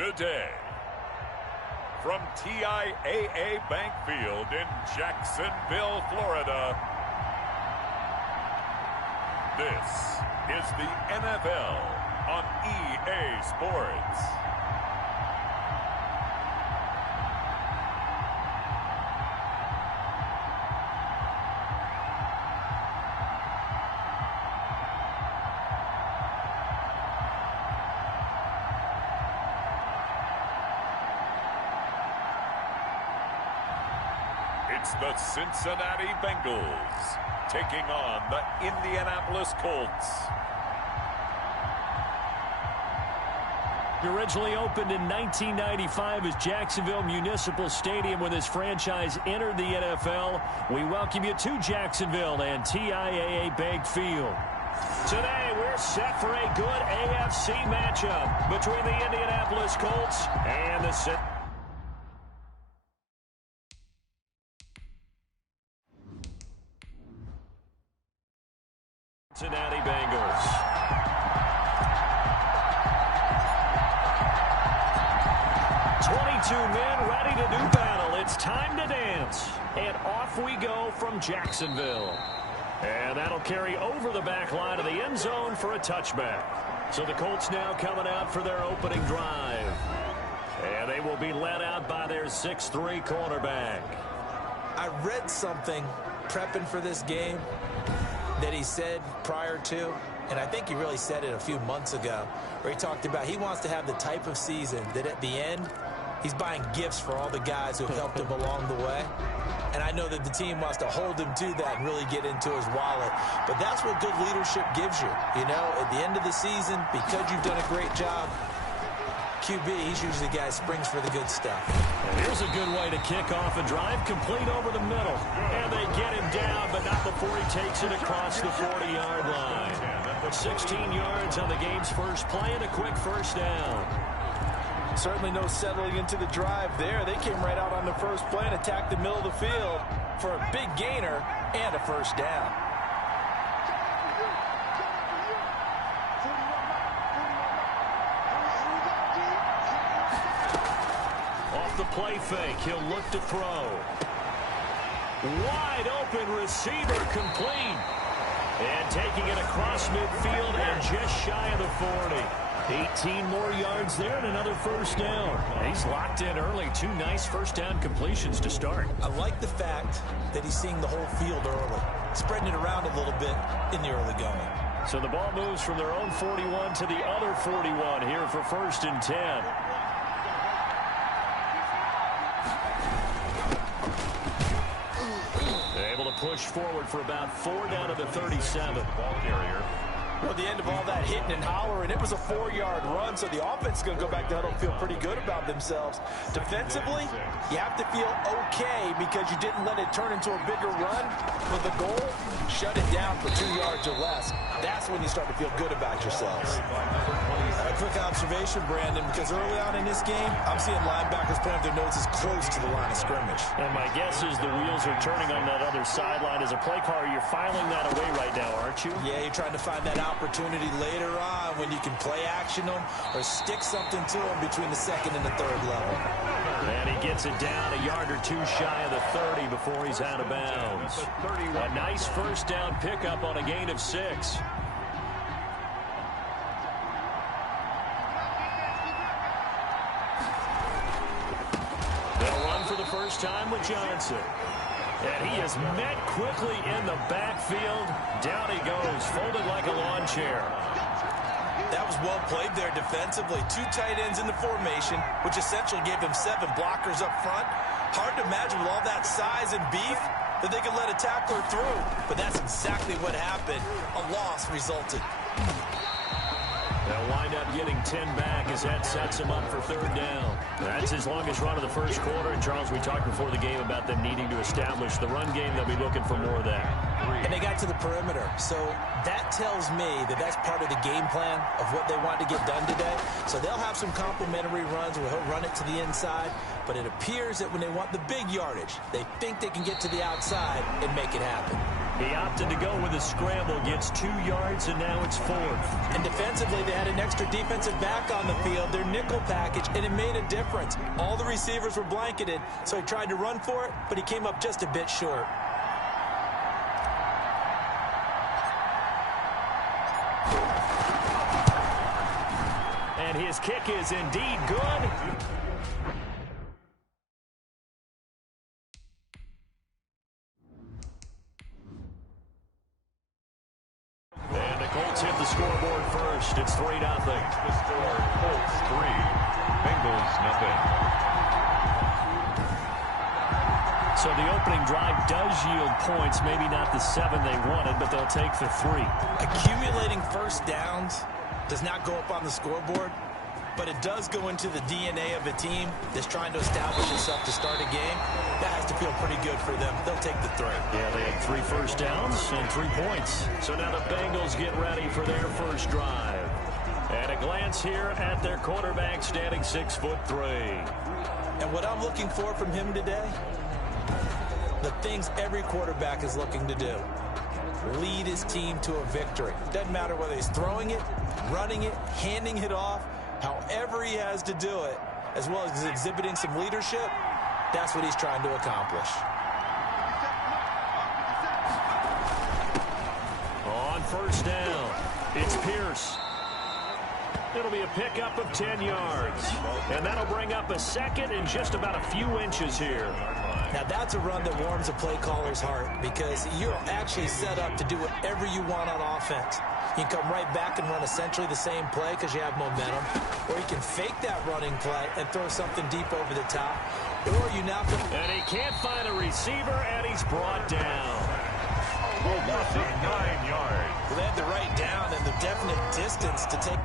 today. From TIAA Bank Field in Jacksonville, Florida, this is the NFL on EA Sports. It's the Cincinnati Bengals taking on the Indianapolis Colts. It originally opened in 1995 as Jacksonville Municipal Stadium when this franchise entered the NFL. We welcome you to Jacksonville and TIAA Bank Field. Today we're set for a good AFC matchup between the Indianapolis Colts and the Cincinnati Bengals. Men ready to do battle. It's time to dance. And off we go from Jacksonville. And that'll carry over the back line of the end zone for a touchback. So the Colts now coming out for their opening drive. And they will be led out by their 6'3" quarterback. I read something prepping for this game that he said prior to, and I think he really said it a few months ago, where he talked about he wants to have the type of season that at the end, he's buying gifts for all the guys who have helped him along the way. And I know that the team wants to hold him to that and really get into his wallet. But that's what good leadership gives you. You know, at the end of the season, because you've done a great job, QB, he's usually the guy who springs for the good stuff. And here's a good way to kick off a drive, complete over the middle. And they get him down, but not before he takes it across the 40-yard line. 16 yards on the game's first play and a quick first down. Certainly no settling into the drive there. They came right out on the first play and attacked the middle of the field for a big gainer and a first down. Off the play fake, he'll look to throw. Wide open receiver complete. And taking it across midfield and just shy of the 40. 18 more yards there and another first down. He's locked in early. 2 nice first down completions to start. I like the fact that he's seeing the whole field early, spreading it around a little bit in the early going. So the ball moves from their own 41 to the other 41 here for 1st and 10. Able to push forward for about 4 down to the 37. Ball carrier. Well, at the end of all that hitting and hollering, it was a 4-yard run, so the offense is going to go back to huddle and feel pretty good about themselves. Defensively, you have to feel okay because you didn't let it turn into a bigger run. But the goal, shut it down for 2 yards or less. That's when you start to feel good about yourselves. A quick observation, Brandon, because early on in this game, I'm seeing linebackers pointing their noses close to the line of scrimmage. And my guess is the wheels are turning on that other sideline. As a play caller, you're filing that away right now, aren't you? Yeah, you're trying to find that opportunity later on when you can play action them or stick something to them between the 2nd and the 3rd level. And he gets it down a yard or 2 shy of the 30 before he's out of bounds. A nice first down pickup on a gain of 6. They'll run for the first time with Johnson. And he is met quickly in the backfield. Down he goes, folded like a lawn chair. That was well played there defensively. 2 tight ends in the formation, which essentially gave them 7 blockers up front. Hard to imagine with all that size and beef that they could let a tackler through. But that's exactly what happened. A loss resulted. They'll wind up getting 10 back as that sets him up for 3rd down. That's his longest run of the first quarter. And, Charles, we talked before the game about them needing to establish the run game. They'll be looking for more of that. And they got to the perimeter. So that tells me that that's part of the game plan of what they want to get done today. So they'll have some complementary runs where he'll run it to the inside. But it appears that when they want the big yardage, they think they can get to the outside and make it happen. He opted to go with a scramble, gets 2 yards, and now it's 4th. And defensively, they had an extra defensive back on the field, their nickel package, and it made a difference. All the receivers were blanketed, so he tried to run for it, but he came up just a bit short. And his kick is indeed good. And the Colts hit the scoreboard first. It's 3-0. The score, Colts 3, Bengals 0. So the opening drive does yield points, maybe not the 7 they wanted, but they'll take the 3. Accumulating first downs does not go up on the scoreboard, but it does go into the DNA of a team that's trying to establish itself to start a game. That has to feel pretty good for them. They'll take the 3. Yeah, they had 3 first downs and 3 points. So now the Bengals get ready for their first drive. And a glance here at their quarterback, standing 6'3". And what I'm looking for from him today, the things every quarterback is looking to do. Lead his team to a victory. Doesn't matter whether he's throwing it, running it, handing it off, however he has to do it, as well as exhibiting some leadership, that's what he's trying to accomplish. On first down, it's Pierce. It'll be a pickup of 10 yards. And that'll bring up a second and just about a few inches here. Now, that's a run that warms a play caller's heart because you're actually set up to do whatever you want on offense. You can come right back and run essentially the same play because you have momentum, or you can fake that running play and throw something deep over the top, or you now can... And he can't find a receiver, and he's brought down. Well, 9 yards. Well, they had the right down and the definite distance to take...